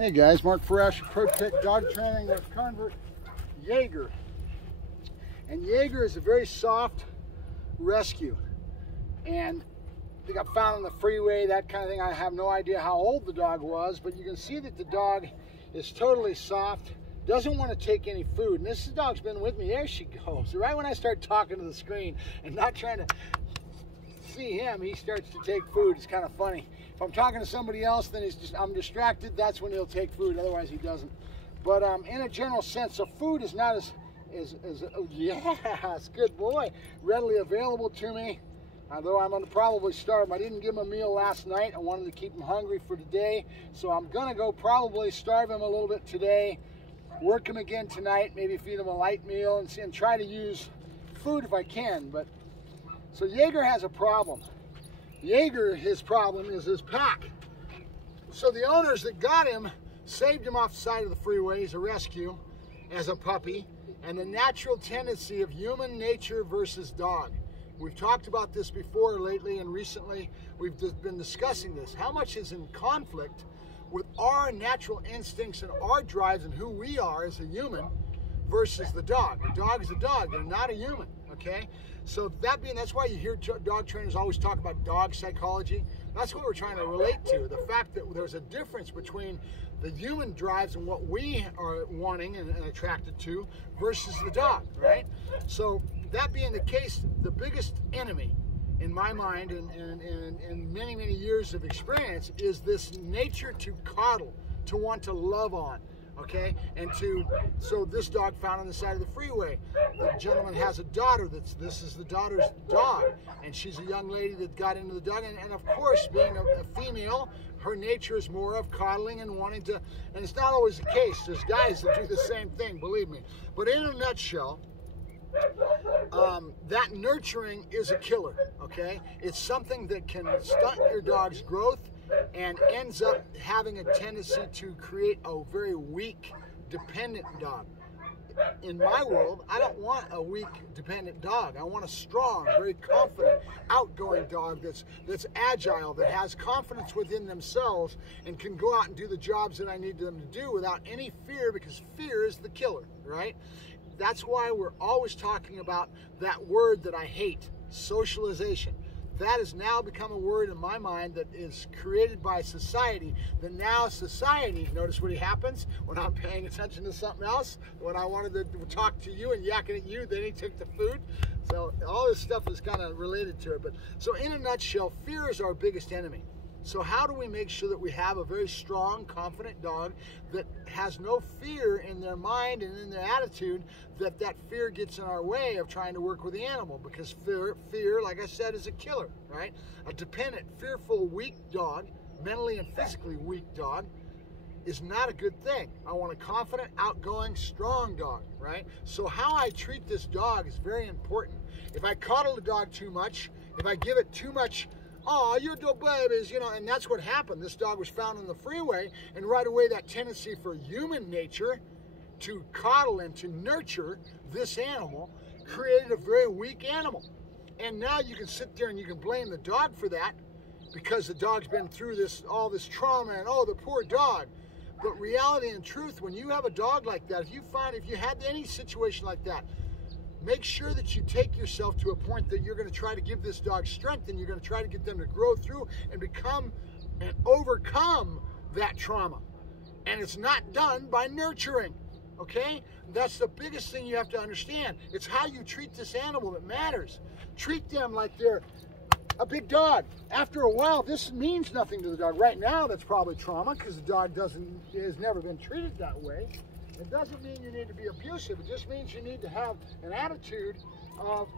Hey guys, Mark Ferrasci, Pro Tech Dog Training with convert Jager. And Jager is a very soft rescue. And they got found on the freeway, that kind of thing. I have no idea how old the dog was, but you can see that the dog is totally soft, doesn't want to take any food. And this dog's been with me. There she goes. Right when I start talking to the screen and not trying to see him, he starts to take food. It's kind of funny. If I'm talking to somebody else, then I'm distracted. That's when he'll take food. Otherwise, he doesn't. But in a general sense, so food is not as oh, yes, good boy, readily available to me. Although I'm going to probably starve him. I didn't give him a meal last night. I wanted to keep him hungry for today. So I'm going to go probably starve him a little bit today, work him again tonight, maybe feed him a light meal and try to use food if I can. But so Jager has a problem. Jager, his problem is his pack. So the owners that got him saved him off the side of the freeway. He's a rescue as a puppy, and the natural tendency of human nature versus dog. We've talked about this before lately, and recently we've been discussing this. How much is in conflict with our natural instincts and our drives and who we are as a human versus the dog. The dog is a dog, they're not a human, okay? So that's why you hear dog trainers always talk about dog psychology. That's what we're trying to relate to, the fact that there's a difference between the human drives and what we are wanting and attracted to versus the dog, right? So that being the case, the biggest enemy in my mind and many, many years of experience is this nature to coddle, to want to love on. Okay, and so this dog found on the side of the freeway. The gentleman has a daughter. This is the daughter's dog, and she's a young lady that got into the dog. And of course, being a female, her nature is more of coddling and wanting to. And it's not always the case. There's guys that do the same thing, believe me. But in a nutshell, that nurturing is a killer. Okay, it's something that can stunt your dog's growth and ends up having a tendency to create a very weak, dependent dog. In my world, I don't want a weak, dependent dog. I want a strong, very confident, outgoing dog that's agile, that has confidence within themselves and can go out and do the jobs that I need them to do without any fear, because fear is the killer, right? That's why we're always talking about that word that I hate, socialization. That has now become a word in my mind that is created by society, that now society, notice what happens when I'm paying attention to something else. When I wanted to talk to you and yakking at you, then he took the food. So all this stuff is kind of related to it. But so in a nutshell, fear is our biggest enemy. So how do we make sure that we have a very strong, confident dog that has no fear in their mind and in their attitude, that fear gets in our way of trying to work with the animal? Because fear, like I said, is a killer, right? A dependent, fearful, weak dog, mentally and physically weak dog, is not a good thing. I want a confident, outgoing, strong dog, right? So how I treat this dog is very important. If I coddle the dog too much, if I give it too much, oh, you're the babies, you know, and that's what happened. This dog was found on the freeway, and right away that tendency for human nature to coddle and to nurture this animal created a very weak animal. And now you can sit there and you can blame the dog for that because the dog's been through all this trauma and, oh, the poor dog. But reality and truth, when you have a dog like that, if you had any situation like that, make sure that you take yourself to a point that you're going to try to give this dog strength, and you're going to try to get them to grow through and become and overcome that trauma. And it's not done by nurturing, okay? That's the biggest thing you have to understand. It's how you treat this animal that matters. Treat them like they're a big dog. After a while, this means nothing to the dog. Right now, that's probably trauma because the dog has never been treated that way. It doesn't mean you need to be abusive. It just means you need to have an attitude of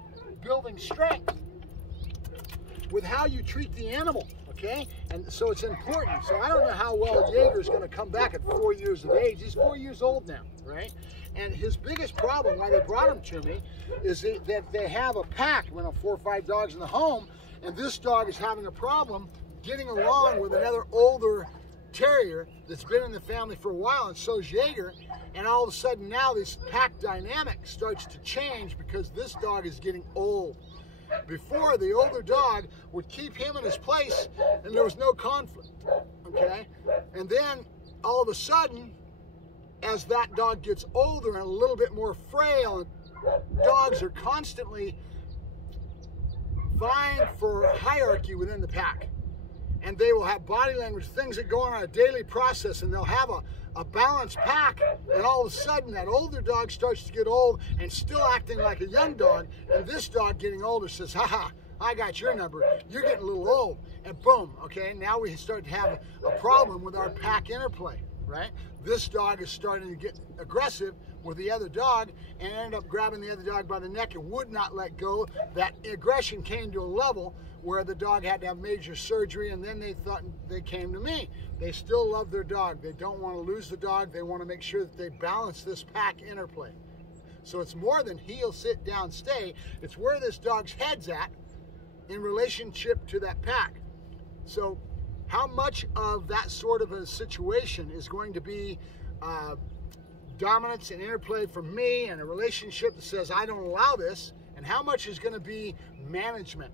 building strength with how you treat the animal, okay? And so it's important. So I don't know how well Jager is going to come back at 4 years of age. He's 4 years old now, right? And his biggest problem, why they brought him to me, is that they have a pack, 4 or 5 dogs in the home, and this dog is having a problem getting along with another older terrier that's been in the family for a while, and so is Jager. And all of a sudden now this pack dynamic starts to change because this dog is getting old. Before, the older dog would keep him in his place and there was no conflict, okay? And then all of a sudden, as that dog gets older and a little bit more frail, dogs are constantly vying for hierarchy within the pack. And they will have body language, things that go on a daily process, and they'll have a balanced pack, and all of a sudden that older dog starts to get old and still acting like a young dog, and this dog getting older says, haha, I got your number, you're getting a little old, and boom, okay, now we start to have a problem with our pack interplay, right? This dog is starting to get aggressive with the other dog and ended up grabbing the other dog by the neck and would not let go. That aggression came to a level where the dog had to have major surgery, and then they came to me. They still love their dog. They don't want to lose the dog. They want to make sure that they balance this pack interplay. So it's more than heel, sit, down, stay. It's where this dog's head's at in relationship to that pack. So how much of that sort of a situation is going to be dominance and interplay from me and a relationship that says I don't allow this, and how much is going to be management,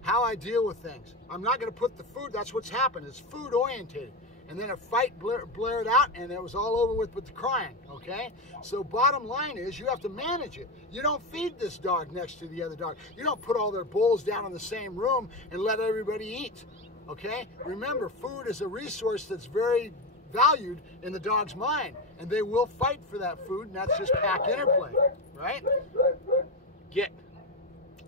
how I deal with things. I'm not going to put the food, that's what's happened, it's food oriented. And then a fight blared out and it was all over with the crying, okay? So bottom line is you have to manage it. You don't feed this dog next to the other dog. You don't put all their bowls down in the same room and let everybody eat, okay? Remember, food is a resource that's very valued in the dog's mind, and they will fight for that food, and that's just pack interplay, right?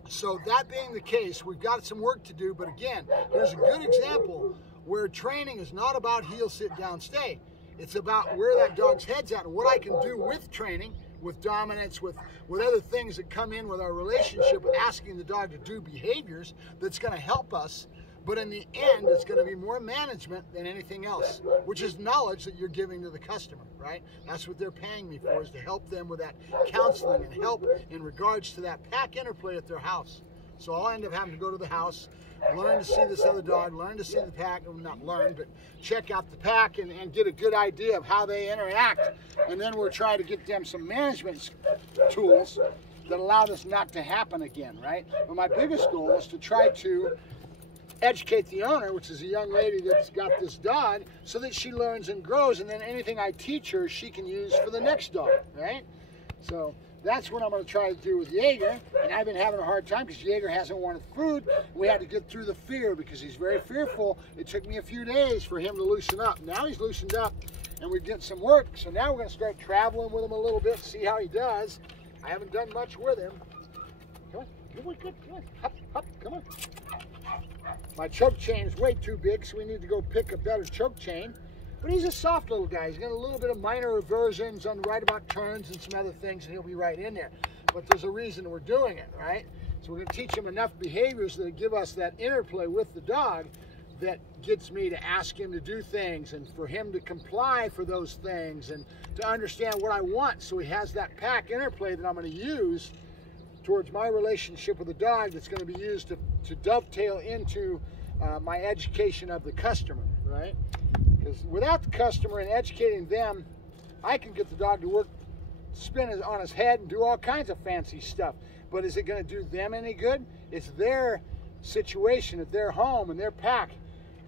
So that being the case, we've got some work to do, but again, here's a good example where training is not about heel, sit, down, stay. It's about where that dog's head's at and what I can do with training, with dominance, with other things that come in with our relationship, with asking the dog to do behaviors that's going to help us. But in the end, it's going to be more management than anything else, which is knowledge that you're giving to the customer, right? That's what they're paying me for, is to help them with that counseling and help in regards to that pack interplay at their house. So I'll end up having to go to the house, learn to see this other dog, learn to see the pack, well, not learn, but check out the pack and get a good idea of how they interact. And then we're trying to get them some management tools that allow this not to happen again, right? But my biggest goal is to try to educate the owner, which is a young lady that's got this dog, so that she learns and grows, and then anything I teach her, she can use for the next dog, right? So that's what I'm going to try to do with Jager, and I've been having a hard time because Jager hasn't wanted food. We had to get through the fear because he's very fearful. It took me a few days for him to loosen up. Now he's loosened up, and we're getting some work, so now we're going to start traveling with him a little bit, see how he does. I haven't done much with him. Come on, good, come on, hop, hop, come on. My choke chain is way too big, so we need to go pick a better choke chain. But he's a soft little guy. He's got a little bit of minor aversions on right about turns and some other things, and he'll be right in there. But there's a reason we're doing it, right? So we're going to teach him enough behaviors that give us that interplay with the dog that gets me to ask him to do things and for him to comply for those things and to understand what I want, so he has that pack interplay that I'm going to use towards my relationship with the dog, that's going to be used to dovetail into my education of the customer, right? Because without the customer and educating them, I can get the dog to work, spin on his head and do all kinds of fancy stuff. But is it going to do them any good? It's their situation at their home and their pack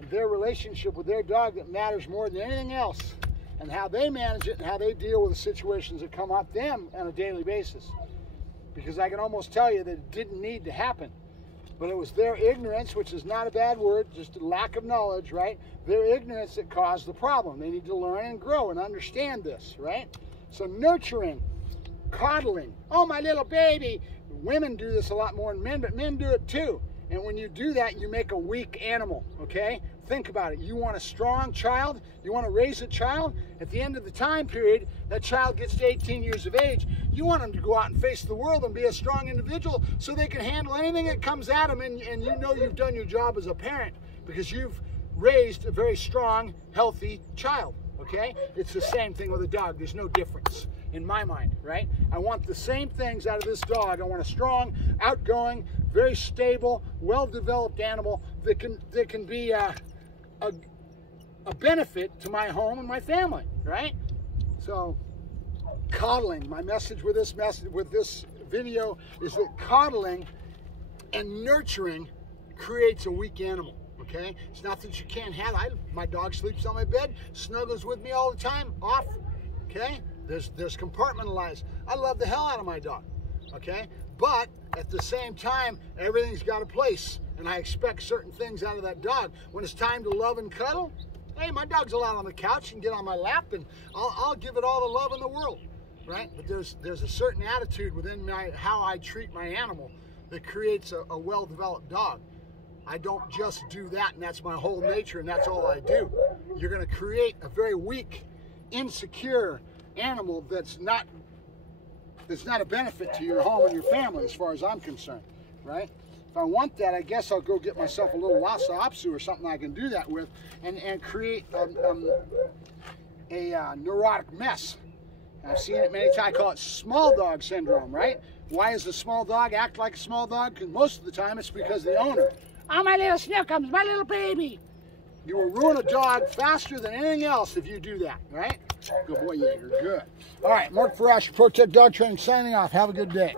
and their relationship with their dog that matters more than anything else, and how they manage it and how they deal with the situations that come at them on a daily basis. Because I can almost tell you that it didn't need to happen. But it was their ignorance, which is not a bad word, just a lack of knowledge, right? Their ignorance that caused the problem. They need to learn and grow and understand this, right? So nurturing, coddling, oh, my little baby. Women do this a lot more than men, but men do it too. And when you do that, you make a weak animal, okay? Think about it. You want a strong child? You want to raise a child? At the end of the time period, that child gets to 18 years of age. You want them to go out and face the world and be a strong individual so they can handle anything that comes at them, and you know you've done your job as a parent because you've raised a very strong, healthy child, okay? It's the same thing with a dog. There's no difference in my mind, right? I want the same things out of this dog. I want a strong, outgoing, very stable, well-developed animal that can be a benefit to my home and my family, right? So coddling, my message with this video is that coddling and nurturing creates a weak animal, Okay, it's not that you can't have. My dog sleeps on my bed, snuggles with me all the time. Off. Okay, there's compartmentalized. I love the hell out of my dog. Okay, but at the same time, everything's got a place, and I expect certain things out of that dog. When it's time to love and cuddle, hey, my dog's allowed on the couch and get on my lap, and I'll give it all the love in the world, right? But there's a certain attitude within how I treat my animal that creates a well-developed dog. I don't just do that, and that's my whole nature, and that's all I do. You're going to create a very weak, insecure animal that's not a benefit to your home and your family, as far as I'm concerned, right? If I want that, I guess I'll go get myself a little Lhasa Apso or something I can do that with, and create a neurotic mess. And I've seen it many times. I call it small dog syndrome, right? Why does a small dog act like a small dog? Because most of the time it's because the owner. Oh, my little Snookums, my little baby. You will ruin a dog faster than anything else if you do that, right? Good boy, Jager, good. All right, Mark Ferrasci, Protect Dog Training, signing off. Have a good day.